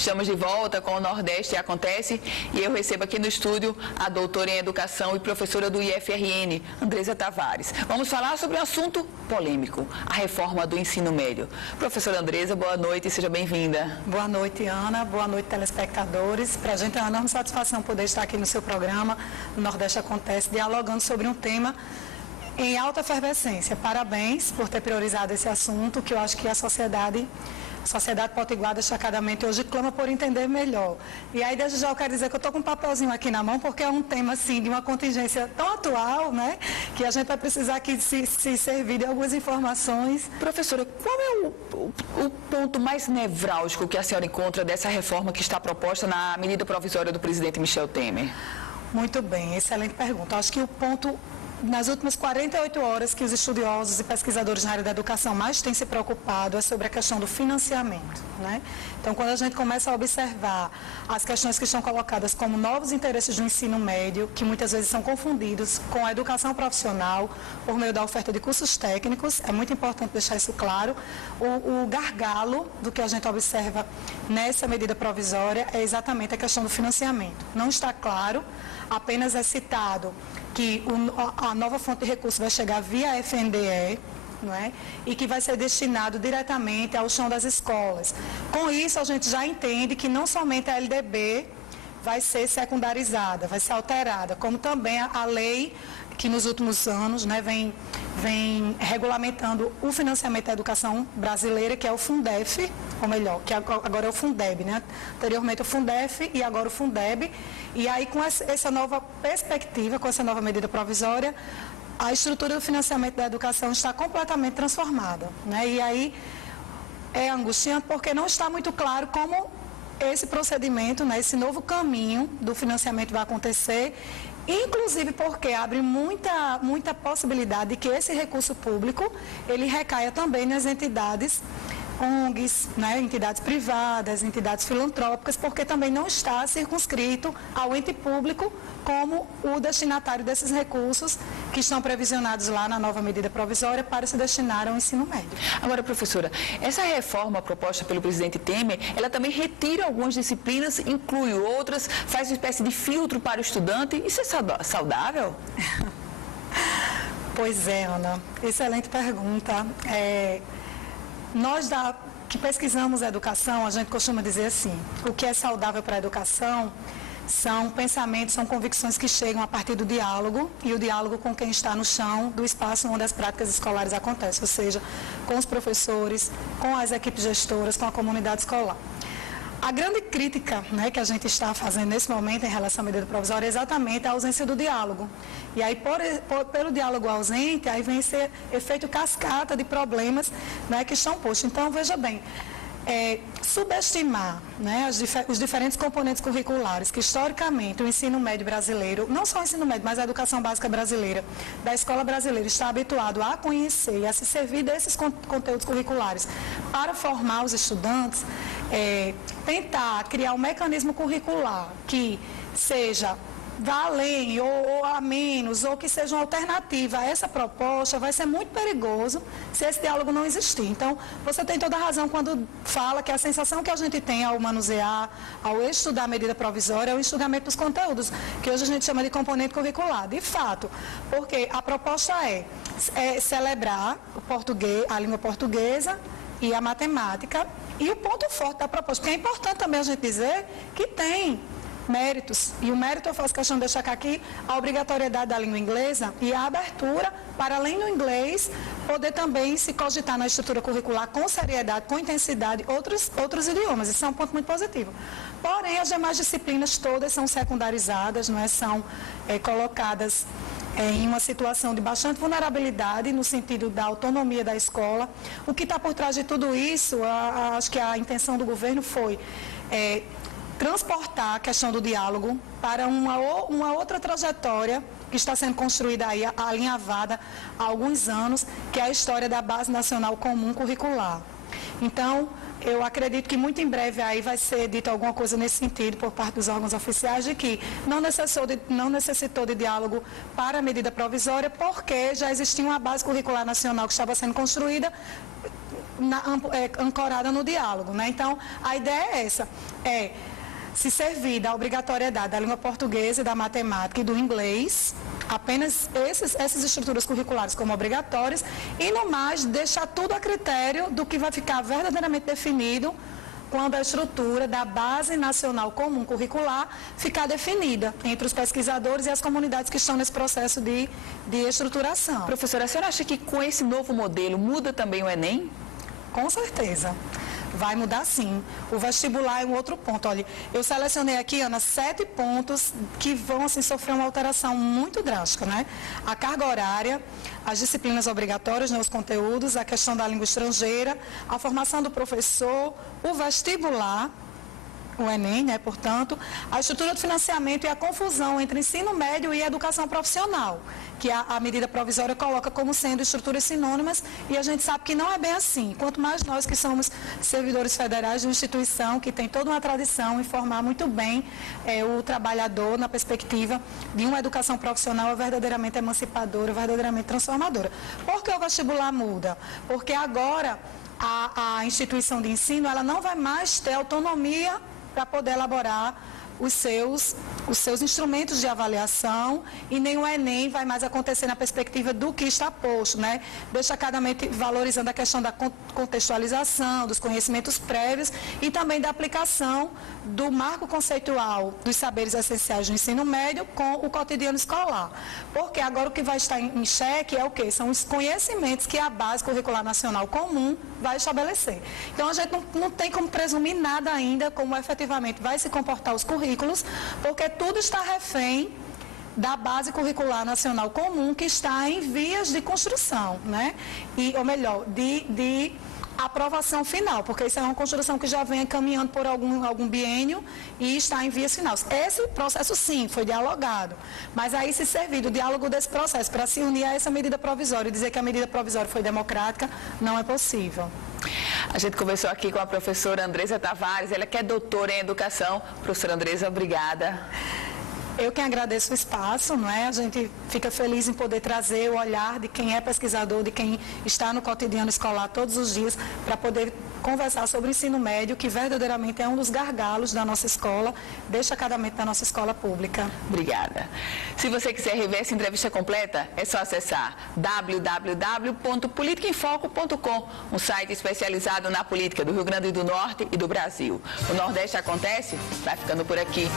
Estamos de volta com o Nordeste Acontece e eu recebo aqui no estúdio a doutora em Educação e professora do IFRN, Andresa Tavares. Vamos falar sobre um assunto polêmico, a reforma do ensino médio. Professora Andresa, boa noite e seja bem-vinda. Boa noite, Ana. Boa noite, telespectadores. Para a gente é uma enorme satisfação poder estar aqui no seu programa, o Nordeste Acontece, dialogando sobre um tema em alta efervescência. Parabéns por ter priorizado esse assunto, que eu acho que a sociedade potiguar destacadamente hoje clama por entender melhor. E aí, desde já, eu quero dizer que eu estou com um papelzinho aqui na mão, porque é um tema, assim, de uma contingência tão atual, né, que a gente vai precisar aqui se servir de algumas informações. Professora, qual é o ponto mais nevrálgico que a senhora encontra dessa reforma que está proposta na medida provisória do presidente Michel Temer? Muito bem, excelente pergunta. Acho que o ponto, nas últimas 48 horas, que os estudiosos e pesquisadores na área da educação mais têm se preocupado é sobre a questão do financiamento, né? Então, quando a gente começa a observar as questões que estão colocadas como novos interesses do ensino médio, que muitas vezes são confundidos com a educação profissional por meio da oferta de cursos técnicos, é muito importante deixar isso claro. O gargalo do que a gente observa nessa medida provisória é exatamente a questão do financiamento. Não está claro, apenas é citado que a nova fonte de recurso vai chegar via FNDE, não é? E que vai ser destinado diretamente ao chão das escolas. Com isso, a gente já entende que não somente a LDB vai ser secundarizada, vai ser alterada, como também a lei que nos últimos anos, né, vem regulamentando o financiamento da educação brasileira, que é o Fundef, ou melhor, que agora é o Fundeb, né? Anteriormente o Fundef e agora o Fundeb. E aí, com essa nova perspectiva, com essa nova medida provisória, a estrutura do financiamento da educação está completamente transformada, né? E aí é angustiante porque não está muito claro como esse procedimento, né, esse novo caminho do financiamento vai acontecer, inclusive porque abre muita possibilidade de que esse recurso público ele recaia também nas entidades ONGs, né, entidades privadas, entidades filantrópicas, porque também não está circunscrito ao ente público como o destinatário desses recursos que estão previsionados lá na nova medida provisória para se destinar ao ensino médio. Agora, professora, essa reforma proposta pelo presidente Temer, ela também retira algumas disciplinas, inclui outras, faz uma espécie de filtro para o estudante. Isso é saudável? Pois é, Ana. Excelente pergunta. Nós que pesquisamos a educação, a gente costuma dizer assim, o que é saudável para a educação são pensamentos, são convicções que chegam a partir do diálogo, e o diálogo com quem está no chão do espaço onde as práticas escolares acontecem, ou seja, com os professores, com as equipes gestoras, com a comunidade escolar. A grande crítica, né, que a gente está fazendo nesse momento em relação à medida provisória é exatamente a ausência do diálogo. E aí, pelo diálogo ausente, aí vem esse efeito cascata de problemas, né, que estão postos. Então, veja bem, subestimar, né, os diferentes componentes curriculares que, historicamente, o ensino médio brasileiro, não só o ensino médio, mas a educação básica brasileira, da escola brasileira, está habituado a conhecer e a se servir desses conteúdos curriculares para formar os estudantes, tentar criar um mecanismo curricular que seja vá além ou a menos, ou que seja uma alternativa a essa proposta, vai ser muito perigoso se esse diálogo não existir. Então, você tem toda a razão quando fala que a sensação que a gente tem ao manusear, ao estudar a medida provisória, é o enxugamento dos conteúdos, que hoje a gente chama de componente curricular. De fato, porque a proposta é celebrar o português, a língua portuguesa e a matemática, e o ponto forte da proposta, porque é importante também a gente dizer que tem méritos, e o mérito eu faço questão de destacar aqui a obrigatoriedade da língua inglesa e a abertura para, além do inglês, poder também se cogitar na estrutura curricular com seriedade, com intensidade, outros idiomas. Isso é um ponto muito positivo. Porém, as demais disciplinas todas são secundarizadas, não é? São colocadas em uma situação de bastante vulnerabilidade no sentido da autonomia da escola. O que está por trás de tudo isso, acho que a intenção do governo foi transportar a questão do diálogo para uma outra trajetória que está sendo construída aí, alinhavada há alguns anos, que é a história da Base Nacional Comum Curricular. Então, eu acredito que muito em breve aí vai ser dito alguma coisa nesse sentido por parte dos órgãos oficiais de que não necessitou de diálogo para a medida provisória, porque já existia uma base curricular nacional que estava sendo construída ancorada no diálogo, né? Então, a ideia é essa, se servir da obrigatoriedade da língua portuguesa e da matemática e do inglês, apenas essas estruturas curriculares como obrigatórias, e no mais deixar tudo a critério do que vai ficar verdadeiramente definido quando a estrutura da Base Nacional Comum Curricular ficar definida entre os pesquisadores e as comunidades que estão nesse processo de estruturação. Professora, a senhora acha que com esse novo modelo muda também o Enem? Com certeza. Vai mudar sim. O vestibular é um outro ponto. Olha, eu selecionei aqui, Ana, 7 pontos que vão assim, sofrer uma alteração muito drástica, né? A carga horária, as disciplinas obrigatórias, né, os conteúdos, a questão da língua estrangeira, a formação do professor, o vestibular, o Enem, né, portanto, a estrutura de financiamento e a confusão entre ensino médio e educação profissional, que a medida provisória coloca como sendo estruturas sinônimas, e a gente sabe que não é bem assim. Quanto mais nós que somos servidores federais de uma instituição que tem toda uma tradição em formar muito bem o trabalhador na perspectiva de uma educação profissional verdadeiramente emancipadora, verdadeiramente transformadora. Por que o vestibular muda? Porque agora a instituição de ensino ela não vai mais ter autonomia para poder elaborar os seus instrumentos de avaliação, e nem o Enem vai mais acontecer na perspectiva do que está posto, né? Destacadamente valorizando a questão da contextualização, dos conhecimentos prévios e também da aplicação do marco conceitual dos saberes essenciais do ensino médio com o cotidiano escolar. Porque agora o que vai estar em xeque é o quê? São os conhecimentos que a Base Curricular Nacional Comum vai estabelecer. Então, a gente não tem como presumir nada ainda como efetivamente vai se comportar os currículos, porque tudo está refém da Base Curricular Nacional Comum, que está em vias de construção, né? Ou melhor, de aprovação final, porque isso é uma construção que já vem caminhando por algum biênio e está em vias finais. Esse processo, sim, foi dialogado, mas aí se servir do diálogo desse processo para se unir a essa medida provisória e dizer que a medida provisória foi democrática, não é possível. A gente conversou aqui com a professora Andresa Tavares, ela que é doutora em educação. Professora Andresa, obrigada. Eu que agradeço o espaço, não é? A gente fica feliz em poder trazer o olhar de quem é pesquisador, de quem está no cotidiano escolar todos os dias, para poder conversar sobre o ensino médio, que verdadeiramente é um dos gargalos da nossa escola, destacadamente da nossa escola pública. Obrigada. Se você quiser rever essa entrevista completa, é só acessar www.politicaemfoco.com, um site especializado na política do Rio Grande do Norte e do Brasil. O Nordeste Acontece vai ficando por aqui.